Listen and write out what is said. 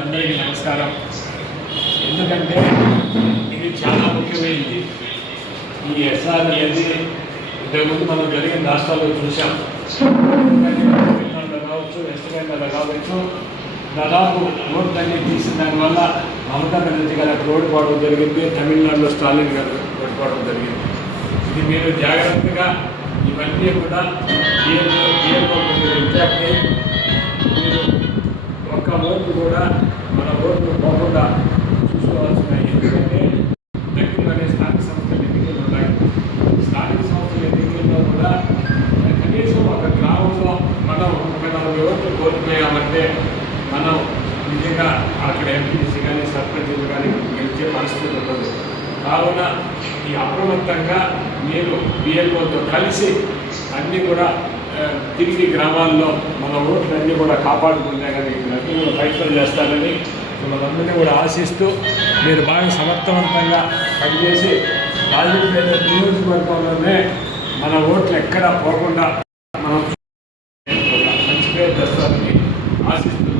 అందరికీ నమస్కారం. ఎందుకంటే ఇది చాలా ముఖ్యమైనది. ఈ ఎస్ఆర్ అనేది ఇంతకుముందు మనం జరిగిన రాష్ట్రాల్లో చూసాం. తమిళనాడులో కావచ్చు, వెస్ట్ బెంగాల్లో కావచ్చు, దాదాపు రోడ్లన్నీ తీసిన దానివల్ల మమతా బెనర్జీ గారు అక్కడ ఓడిపోవడం జరిగింది. తమిళనాడులో స్టాలిన్ గారు ఓడిపోవడం జరిగింది. ఇది మీరు జాగ్రత్తగా ఇవన్నీ కూడా ఇంపాక్ట్ అయ్యి మీరు ఒక్క ఓటు కూడా మన ఓట్లు పోకుండా చూసుకోవాల్సిన. ఎందుకంటే దగ్గరలోనే స్థానిక సంస్థల ఎన్నికలు ఉన్నాయి. స్థానిక సంస్థల ఎన్నికల్లో కూడా కనీసం ఒక గ్రామంలో మనం ఒక 40 ఓట్లు కోల్పోయామంటే మనం నిజంగా అక్కడ ఎంపీసీ కానీ సర్పంచ్లు కానీ గెలిచే పరిస్థితి ఉండదు. కావున ఈ అప్రమత్తంగా మీరు బిఎల్ఓతో కలిసి అన్నీ కూడా తిరిగి గ్రామాల్లో మన ఓట్లన్నీ కూడా కాపాడుకుంటే కానీ అన్నీ కూడా ప్రయత్నం చేస్తారని మనందరినీ కూడా ఆశిస్తూ మీరు బాగా సమర్థవంతంగా పనిచేసి రాజకీయ నియోజకవర్గంలోనే మన ఓట్లు ఎక్కడా పోకుండా మనం మంచి పేరు తెస్తారని ఆశిస్తున్నాం.